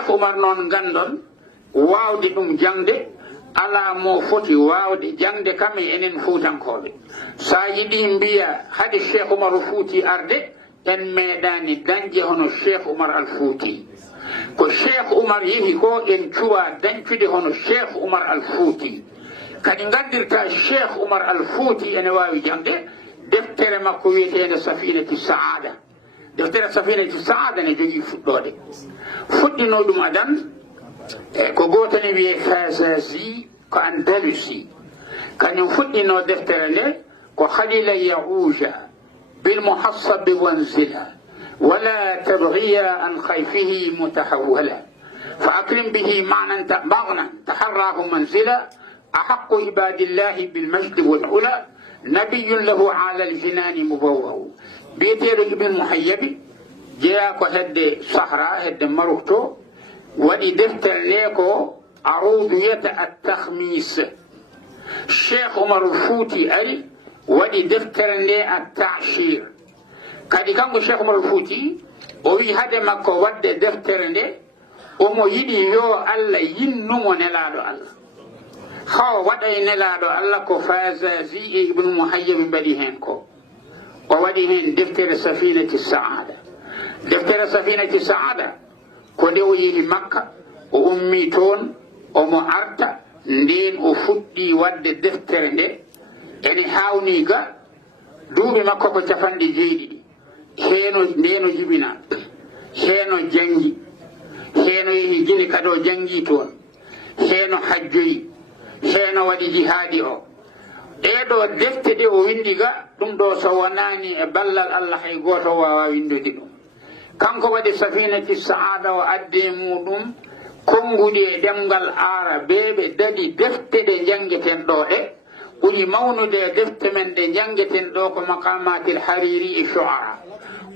Cheikh Oumar noon gandon waawde ɗum jangde ala mo foti waawde jangde kam e enen fuutankoɓe sa yiɗi mbiya hade Cheikh Oumar Fouti arde en meeɗani dañde hono Cheikh Oumar Al Fouti ko Cheikh Oumar yehi ko en cuwa dañcude hono Cheikh Oumar Al Fouti kadi gaddirta Cheikh Oumar Al Fouti ene wawi jangde deftere makko wiyetede Safinati Saada deftere Safinati Saada ne jogui fuɗɗode fuɗɗino ɗum adan ko gotani wiye Fasasi ko Andalusi kañum fuɗɗino deftere nde ko Khalila Yahuja بالمحصب وانزلا ولا تبغي عن خيفه متحولا فأكرم به معنى تحراه منزلا أحق عباد الله بالمجد والعلا نبي له على الجنان مبوه بيتير ابن محيب جاء هد صحراء هد مروتو ودي دفتر ليكو عروضية التخميس الشيخ عمر الفوتي أري ودي دفتر لي التعشير كادي كانغو الشيخ عمر الفوتي وي هذا مكو ود دفتر لي ومو يدي يو الله ينمو نلادو الله خاو ودي نلادو الله كو فازازي ابن محيب بدي هنكو وودي هن دفتر سفينة السعادة دفتر سفينة السعادة كوديو يلي مكة وأمي تون ومعرتا ندين وفدي ود دفتر لي ene hawniga duuɓi makko ko capanɗe jeeɗiɗi heeno jibina heeno jangi heeno yehi gine kadi o jangi toon heeno hajjoyi heeno waɗi jihaadi o ɗeɗo defte ɗe o windi ga ɗum ɗo so wonani e ballal Allah hay goto wawa windude ɗum kanko waɗi Safinati Saada o adde muɗum konngudi e ɗemgal arabeɓe dadi defte ɗe jangeten ɗo ɗe ɓuri mawnude defte men ɗe jangeten ɗo ko Maqamatil Hariri e Shu'ara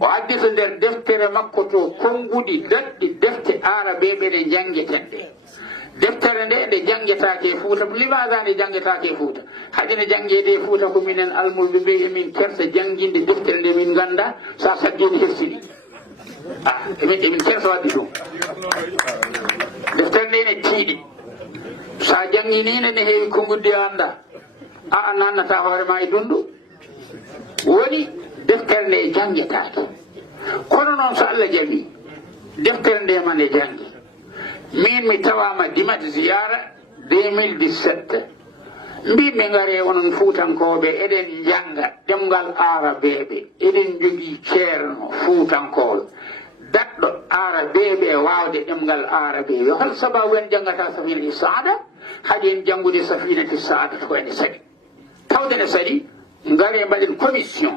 o addi to nder deftere makko to konngudi daɗɗi defte arabeɓe ɗe jangeten ɗe deftere nde nde jangetake e Fuuta limaga nde jangetake e Fuuta haɗi ne jangede e Fuuta ko minen almulɓe ɓe emin kersa janginde deftere nde min ganda sa saggini hefsiɗi emin kersa wadde ɗum deftere nde ne tiiɗi sa janginine ne heewi konngudde anda a nannata hoore ma e dundu woni deftere nde jangetake kono noon so Allah jaɓi deftere nde ma nde jangi min mi tawama dimat ziyara 2017 mbimi ngare wonon fuutankoɓe eɗen janga ɗemgal arabeɓe eɗen jogui ceerno fuutankoɓe daɗɗo arabeɓe wawde ɗemgal arabeɓe hol sababu en jangata Safinati Saada haɗi en jangude Safinati Saada to ene saɗi tawde ne saɗi ngare mbaɗen commission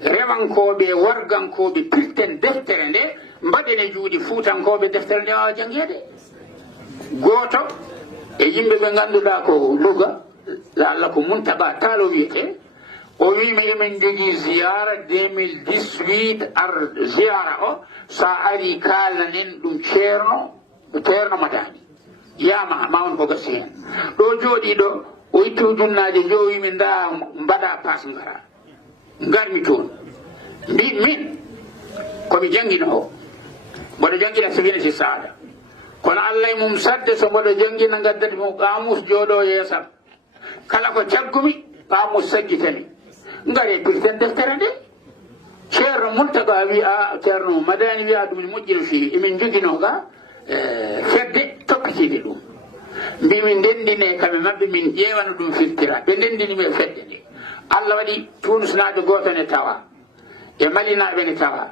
rewankoɓe wargankoɓe pirten deftere nde mbaɗene juuɗe fuutankoɓe deftere nde wawa jangede goto e yimɓe ɓe ganduɗa ko Louga Allah ko Muntaba Tall wiyete o wimi emen jogui ziyara 2018 ar ziyara o sa ari kalnanen ɗum ceerno Madani yama ma on ko gasi hen ɗo jooɗi ɗo o itti ujunnaje jowimi nda mbaɗa pas ngara garmi toon mbi min komi jangino o mboɗo jangina Safinati Saada kono Allah mum sadde so mboɗo jangina gaddati mo qamus jooɗo yeesam kala ko caggumi qamus saggitani ngare pirten deftere nde ceerno Muntaga wi a ceerno Madani wiya ɗum ne moƴƴino fewi emin joginoga fedde tokkitide ɗum mbimi ndendine kamɓe mabɓe min ƴeewano ɗum firtira ɓe ndendinimi e fedde nde Allah waɗi Tunis naaɓe goto ne tawa e Mali naaɓe ne tawa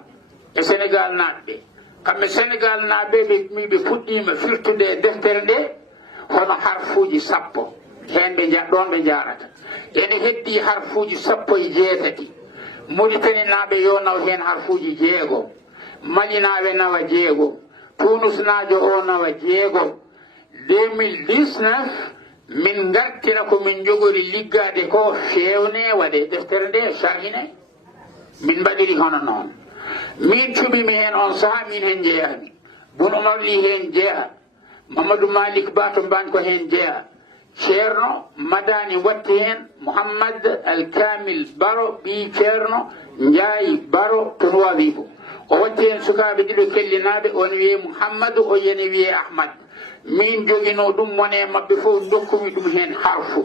e Sénégal naaɓe kamɓe Sénégal naaɓe ɓe puɗɗima firtude e deftere nde hono harfuji 10 hen ɗon ɓe jarata ene heddi harfuji 17 Mauritanie naaɓe yo naw hen harfuji 6 Mali naaɓe nawa 6 Tunis naajo o nawa 6 2019 min gartira ko min jogori liggade ko fewne waɗe deftere nde sahine min mbaɗiri hono noon min cuɓimi hen on saaha min hen jeeyami Boun Omar Ly hen jeeya Mamadou Malick Ba to mban ko hen jeeya ceerno Madani watti hen Mouhammad Al Kamil Baro ɓi ceerno Ndiaye Baro to Nouadhibou o watti en sukaaɓe ɗiɗo kellinaɓe on wiye Mouhammadou o yene wiye Ahmad min jogino ɗum mone mabɓe fof dokkumi ɗum hen harfu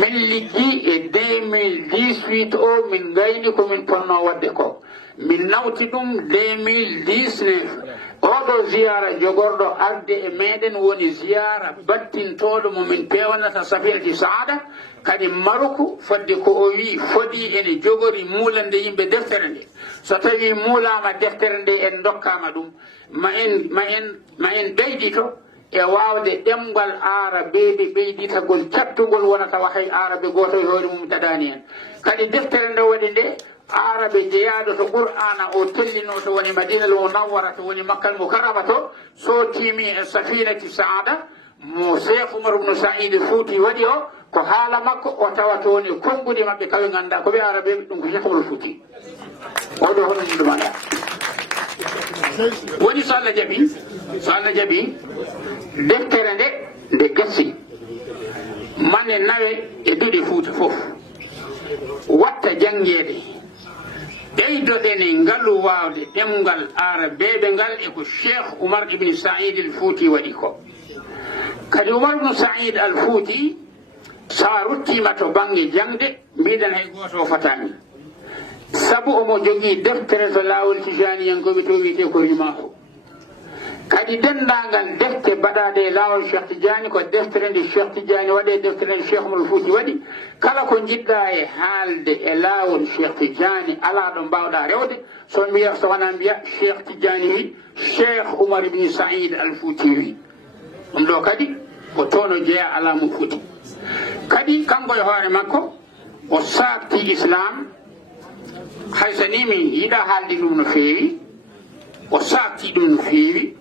min liggi e 2018 o min gayni komin ponno wadde ko min nawti ɗum 2019 oɗo ziyara jogorɗo arde e meɗen woni ziyara battintoɗo momin pewnata Safinati Saada kadi Maroku fodde ko o wi fodi ene jogori muulande yimɓe deftere nde so tawi muulama deftere nde en dokkama ɗum ma en ɓeydito e wawde ɗemgal arabeɓe ɓeyditagol cattugol wonata wahay arabe goto e hoore mum daɗani en kadi deftere nde waɗi nde arabe jeyaɗo to qur'ana o tellino to woni Madinal Munawwara to woni Makkal Mukarrama to so timi e Safinati Saada mo Cheikh Oumar ibn Saïd Fouti waɗi o ko haala makko o tawa to woni konngudi mabɓe kawe ganda ko ɓe arabe ɗum ko Cheikh Oumar Fouti oɗo hono mum ɗumana woni so Allah jaaɓi deftere nde gassi mane nawe e duuɗi Fouta fof watta jangede ɓeydoɗene ngalu wawde ɗemgal arabeɓe ngal e ko Cheikh Oumar ibn Saïd al Fouti waɗi ko kadi Oumar ibn Saïd al Fouti sa ruttima to banggue jangde mbiɗen hay goto o fatami sabu omo jogui deftere to lawol tijaniyankoɓe to wiyete ko rimahu kadi dendagal defte baɗaɗe e lawol Cheikh Tidiane ko deftere nde Cheikh Tidiane waɗe deftere nde Cheikh Oumar Fouti waɗi kala ko jiɗɗa e haalde e lawol Cheikh Tidiane ala ɗo mbawɗa rewde so mbiya so wona mbiya Cheikh Tidiane wi Cheikh Oumar ibn Saïd al Fouti wi ɗum ɗo kadi ko tono jeeya ala mo Fouti kadi kanko e hoore makko o sakti islam haysa ni mi yiɗa haalde ɗum no feewi o sakti ɗum no feewi